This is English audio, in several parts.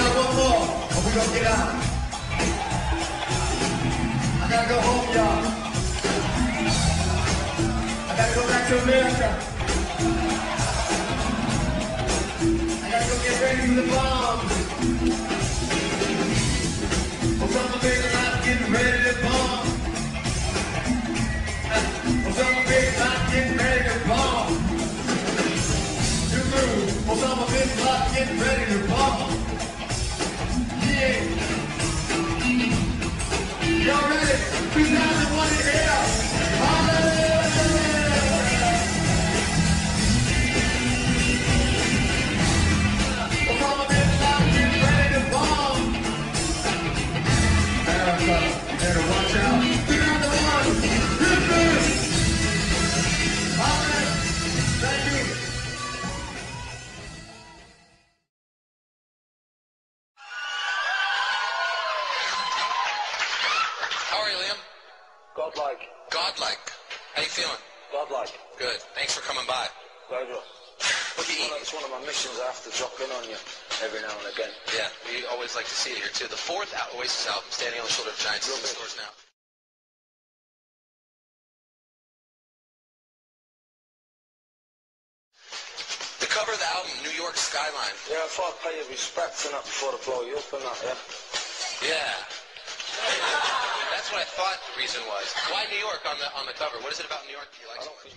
got one more, and we're gonna get out. I gotta go home, y'all. I gotta go back to America. I gotta go get ready for the bomb. Osama bin Laden getting ready to bomb. Osama bin Laden getting ready to bomb. Osama bin Laden getting ready to bomb. Yeah. Y'all ready? 2001 in here. Osama bin Laden getting ready to bomb. America, you better watch out. 2001. Hit this. Thank you. Godlike. Godlike. How you feeling? Godlike. Good. Thanks for coming by. Pleasure. What you eating? It's one of my missions. I have to drop in on you every now and again. Yeah, we always like to see it here too. The fourth Oasis album, Standing on the Shoulder of Giants, is in stores now. The cover of the album, New York Skyline. Yeah, I thought I'd pay you respects and that before to blow you up and that, yeah? Yeah. That's what I thought the reason was. Why New York on the cover? What is it about New York that you like so much?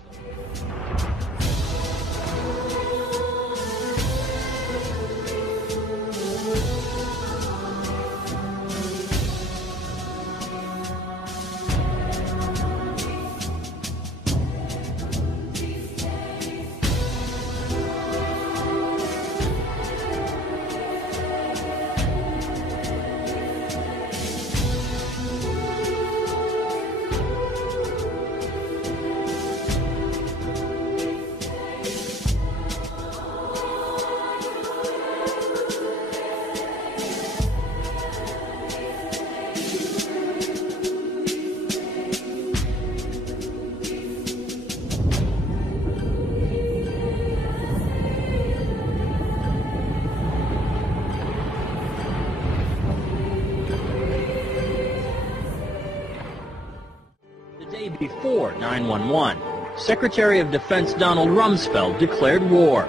Before 9/11, Secretary of Defense Donald Rumsfeld declared war,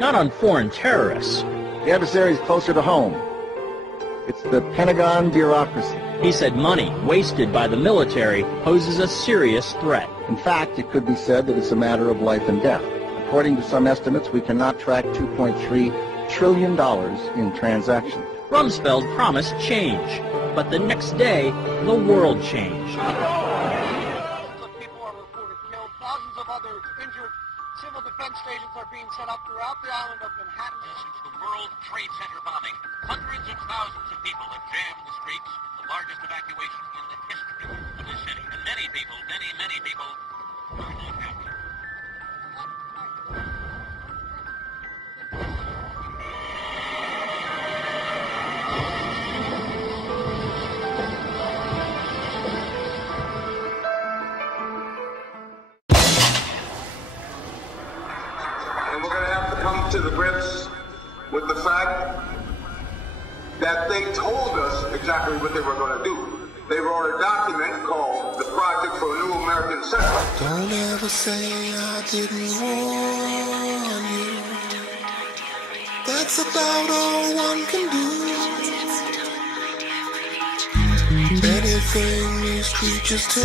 not on foreign terrorists. The adversary is closer to home. It's the Pentagon bureaucracy. He said money wasted by the military poses a serious threat. In fact, it could be said that it's a matter of life and death. According to some estimates, we cannot track $2.3 trillion in transactions. Rumsfeld promised change, but the next day, the world changed. Thousands of other injured. Civil defense stations are being set up throughout the island of Manhattan. Since the World Trade Center bombing, hundreds of thousands of people have jammed the streets, the largest evacuation in the history of this city. And many people, many people, are not happy. To the grips with the fact that they told us exactly what they were going to do. They wrote a document called the Project for a New American Center. Don't ever say I didn't warn you. That's about all one can do. Anything these creatures tell,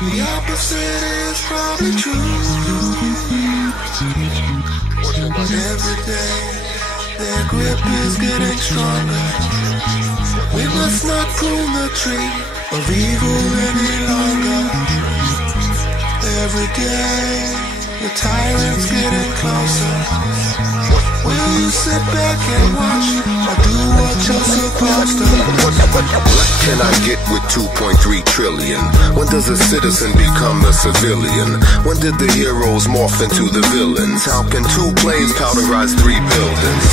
the opposite is probably true. Every day, their grip is getting stronger. We must not prune the tree of evil any longer. Every day, the tyrant's getting closer. Will you sit back and watch, or do what you're supposed to? What can I get with 2.3 trillion? When does a citizen become a civilian? When did the heroes morph into the villains? How can two planes powderize 3 buildings?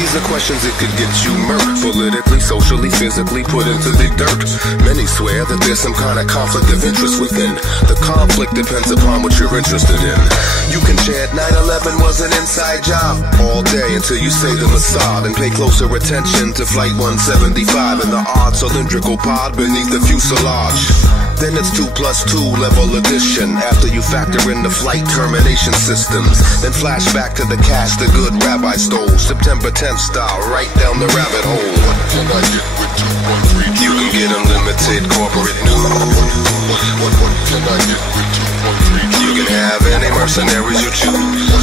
These are questions that could get you murked, politically, socially, physically, put into the dirt. Many swear that there's some kind of conflict of interest within. The conflict depends upon what you're interested in. You can chant 9/11 was an inside job all day until you say the Mossad and pay closer attention to Flight 175 and the odd cylindrical pod beneath the fuselage. Then it's 2 + 2 level addition after you factor in the flight termination systems. Then flash back to the cash the good rabbi stole, September 10th style, right down the rabbit hole. What can I get with 2.3? You can get unlimited corporate news. What can I get with 2.3? You can have any mercenaries you choose.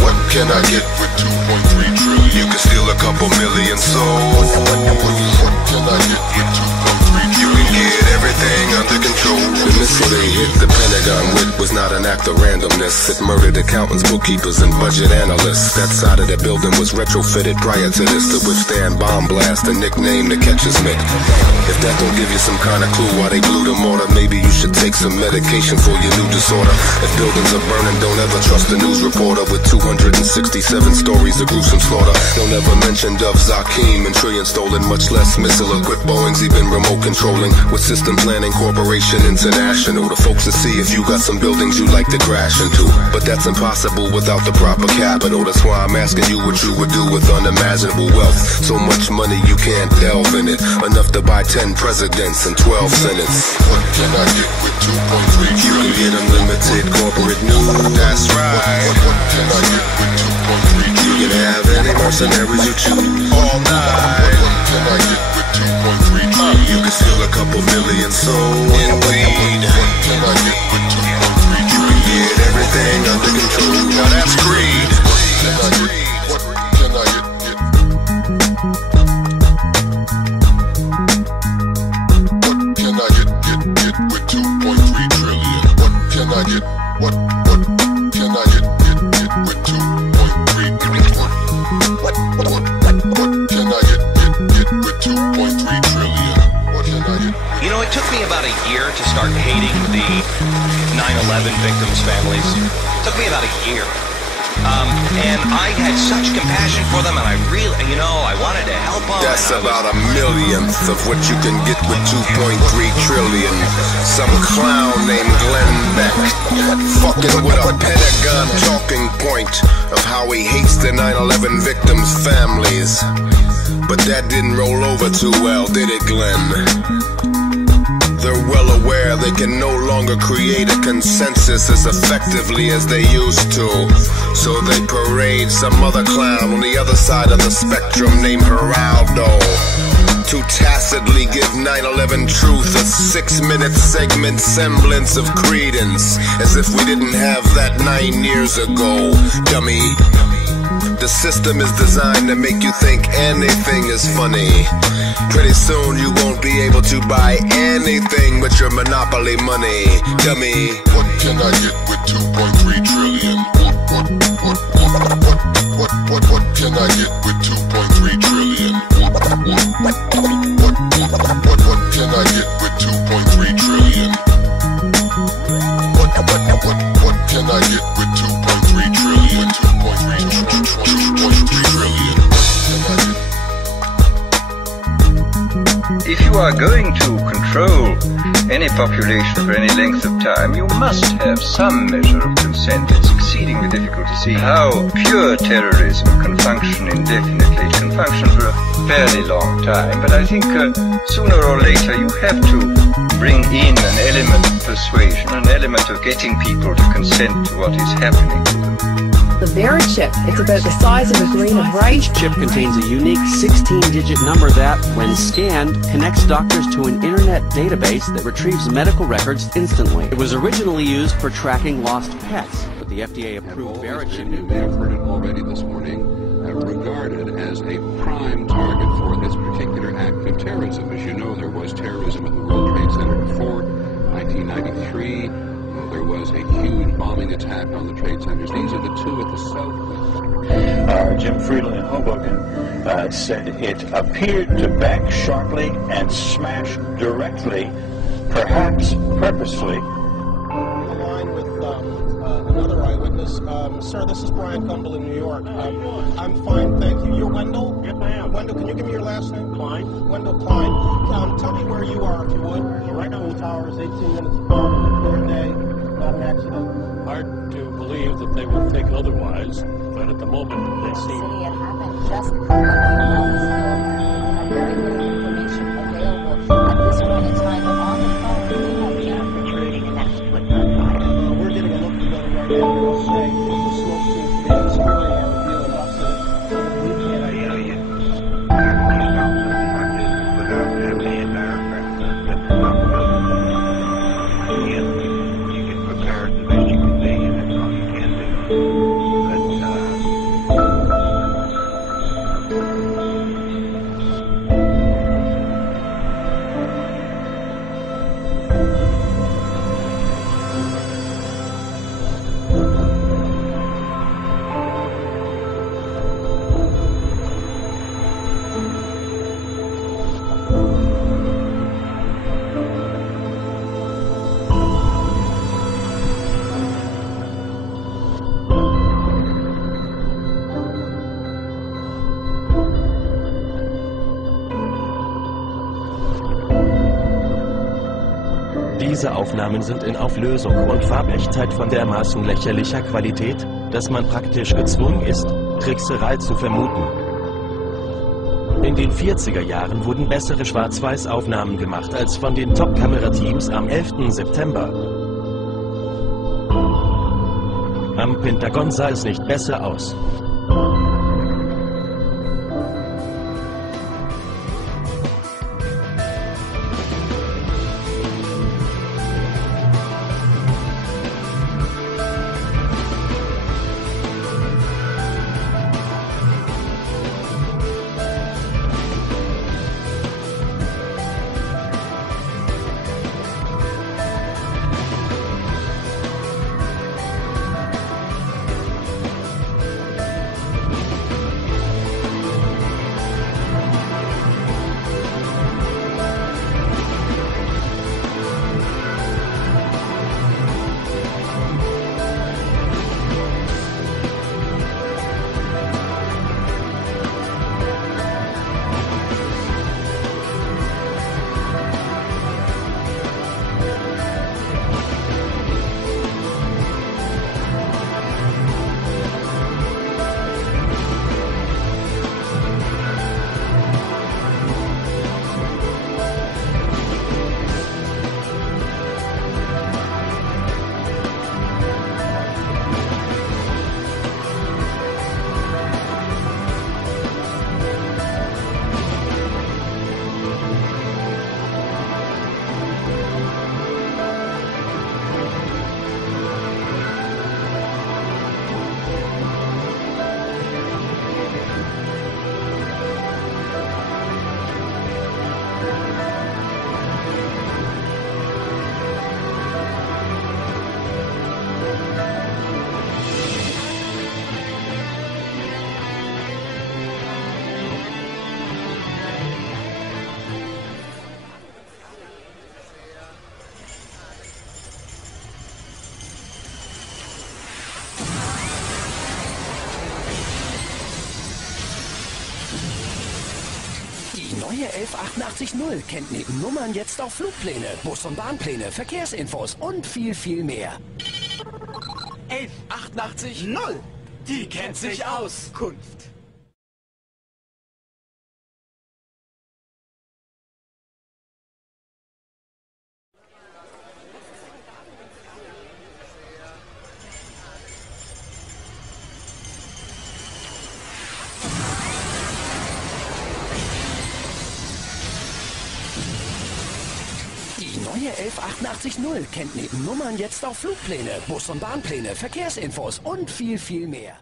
What can I get with 2.3 trillion? You can steal a couple million souls. What can I get with 2.3? You can get everything under control. The missile they hit the Pentagon with was not an act of randomness. It murdered accountants, bookkeepers, and budget analysts. That side of the building was retrofitted prior to this to withstand bomb blast, a nickname the catchers meant. If that don't give you some kind of clue why they blew the mortar, maybe you should take some medication for your new disorder. If buildings are burning, don't ever trust a news reporter with 267 stories of gruesome slaughter. Don't ever mention Dov Zakim and trillions stolen, much less missile-equipped Boeings even remote controlling. With System Planning Corporation International, the folks to see if you got some buildings you like to crash into. But that's impossible without the proper capital. That's why I'm asking you what you would do with unimaginable wealth. So much money you can't delve in it. Enough to buy 10 presidents and 12 senates. What can I get with 2.3? You can get unlimited corporate news. That's right. What can I get with 2.3? You can have any mercenaries you choose all night. What can I get with 2.3? You can steal a couple million souls. Indeed. What can I get with 2.3? You can get everything under control. Now that's greed. What can I get? What can I get? What can I get with 2.3 trillion? What can I get? What can I get with 2.3 trillion? What can I get with 2.3 trillion? What can I get? You know, it took me about a year to start hating the 9/11 victims' families. It took me about a year. And I had such compassion for them, and I really, I wanted to help them. That's about a millionth of what you can get with 2.3 trillion. Some clown named Glenn Beck fucking with a Pentagon talking point of how he hates the 9/11 victims' families. But that didn't roll over too well, did it, Glenn? They're well aware they can no longer create a consensus as effectively as they used to. So they parade some other clown on the other side of the spectrum named Geraldo to tacitly give 9/11 truth a 6-minute segment semblance of credence, as if we didn't have that 9 years ago, dummy. The system is designed to make you think anything is funny. Pretty soon you won't be able to buy anything but your monopoly money, dummy. What can I get with 2.3 trillion? What can I get with 2.3 trillion? What can I get with 2.3 trillion? What can I get with 2.3 trillion? 2.3 trillion. If you are going to control any population for any length of time, you must have some measure of consent. It's exceedingly difficult to see how pure terrorism can function indefinitely. It can function for a fairly long time, but I think sooner or later you have to bring in an element of persuasion, an element of getting people to consent to what is happening to them. The Vera chip. It's about the size of a grain of rice. Each chip contains a unique 16-digit number that, when scanned, connects doctors to an internet database that retrieves medical records instantly. It was originally used for tracking lost pets, but the FDA-approved Vera chip... You may have heard it already this morning, regarded as a prime target for this particular act of terrorism. As you know, there was terrorism at the World Trade Center before 1993. There was a huge bombing attack on the trade centers. These are the two at the south. Jim Friedel in Hoboken said it appeared to bank sharply and smash directly, perhaps purposefully. On the line with another eyewitness. Sir, this is Brian Cumble in New York. I'm fine, thank you. You're Wendell? Yes, I am. Wendell, can you give me your last name? Klein. Wendell Klein. Tell me where you are, if you would. Right on the towers, 18 minutes ago, clear day, not an accident. Hard to believe that they would think otherwise, but at the moment they seem... City, it happened just a couple of months ago. We have very little information available at this point in time, but on the phone we do have Jennifer Trading, and that's what we're getting a look at that right now. I will say the smoke seems to be obscuring our view enough so that we can't identify it. You can prepare it the best you can be, and that's all you can do. Diese Aufnahmen sind in Auflösung und Farbechtheit von dermaßen lächerlicher Qualität, dass man praktisch gezwungen ist, Trickserei zu vermuten. In den 40er Jahren wurden bessere Schwarz-Weiß-Aufnahmen gemacht als von den Top-Kamerateams am 11. September. Am Pentagon sah es nicht besser aus. Neue 11880 kennt neben Nummern jetzt auch Flugpläne, Bus- und Bahnpläne, Verkehrsinfos und viel, viel mehr. 11880, die kennt sich aus. Kunft. Die neue 11880 kennt neben Nummern jetzt auch Flugpläne, Bus- und Bahnpläne, Verkehrsinfos und viel, viel mehr.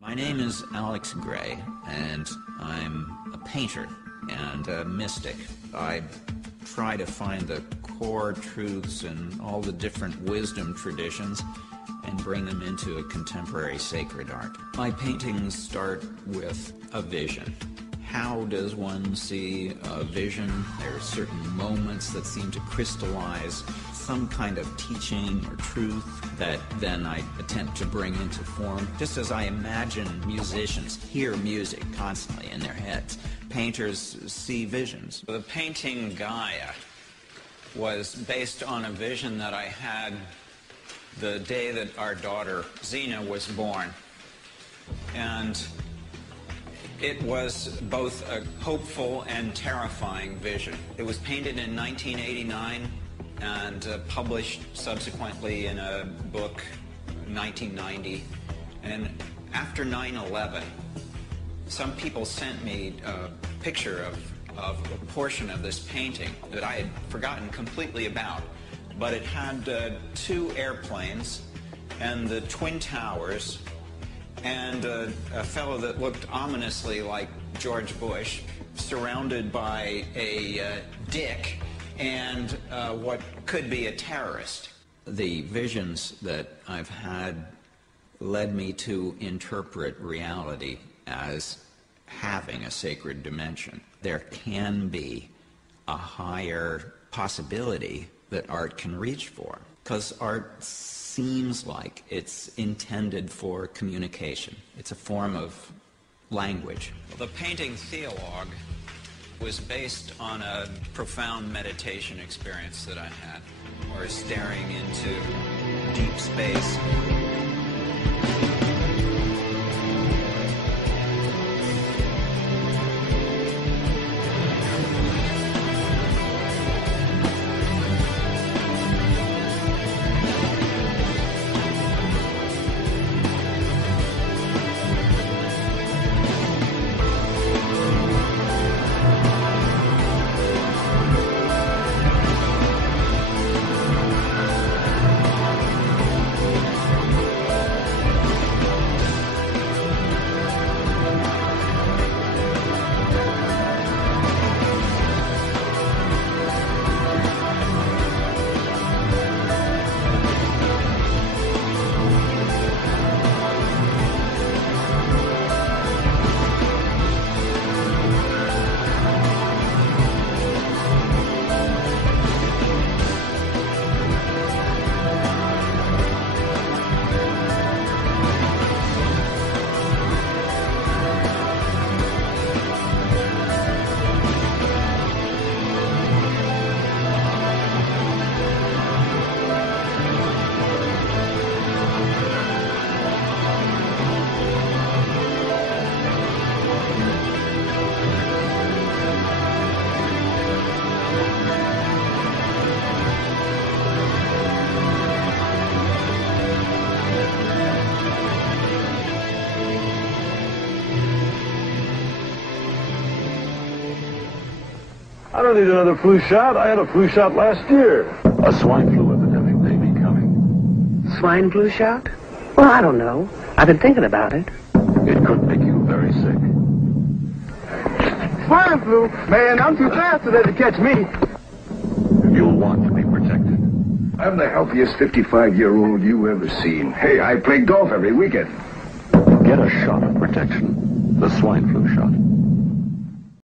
My name is Alex Gray, and I'm a painter and a mystic. I try to find the core truths in all the different wisdom traditions and bring them into a contemporary sacred art. My paintings start with a vision. how does one see a vision? There are certain moments that seem to crystallize some kind of teaching or truth that then I attempt to bring into form. Just as I imagine musicians hear music constantly in their heads, painters see visions. The painting Gaia was based on a vision that I had the day that our daughter Xena was born. And it was both a hopeful and terrifying vision. It was painted in 1989 and published subsequently in a book, 1990. And after 9/11, some people sent me a picture of a portion of this painting that I had forgotten completely about. But it had 2 airplanes and the Twin Towers and a fellow that looked ominously like George Bush, surrounded by a dick and what could be a terrorist. The visions that I've had led me to interpret reality as having a sacred dimension. There can be a higher possibility that art can reach for, because art seems like it's intended for communication. It's a form of language. The painting Theologue was based on a profound meditation experience that I had, or staring into deep space. I don't need another flu shot. I had a flu shot last year. A swine flu epidemic may be coming. Swine flu shot? Well, I don't know. I've been thinking about it. It could make you very sick. Swine flu? Man, I'm too fast for that to catch me. You'll want to be protected. I'm the healthiest 55-year-old you ever seen. Hey, I play golf every weekend. Get a shot of protection. The swine flu shot.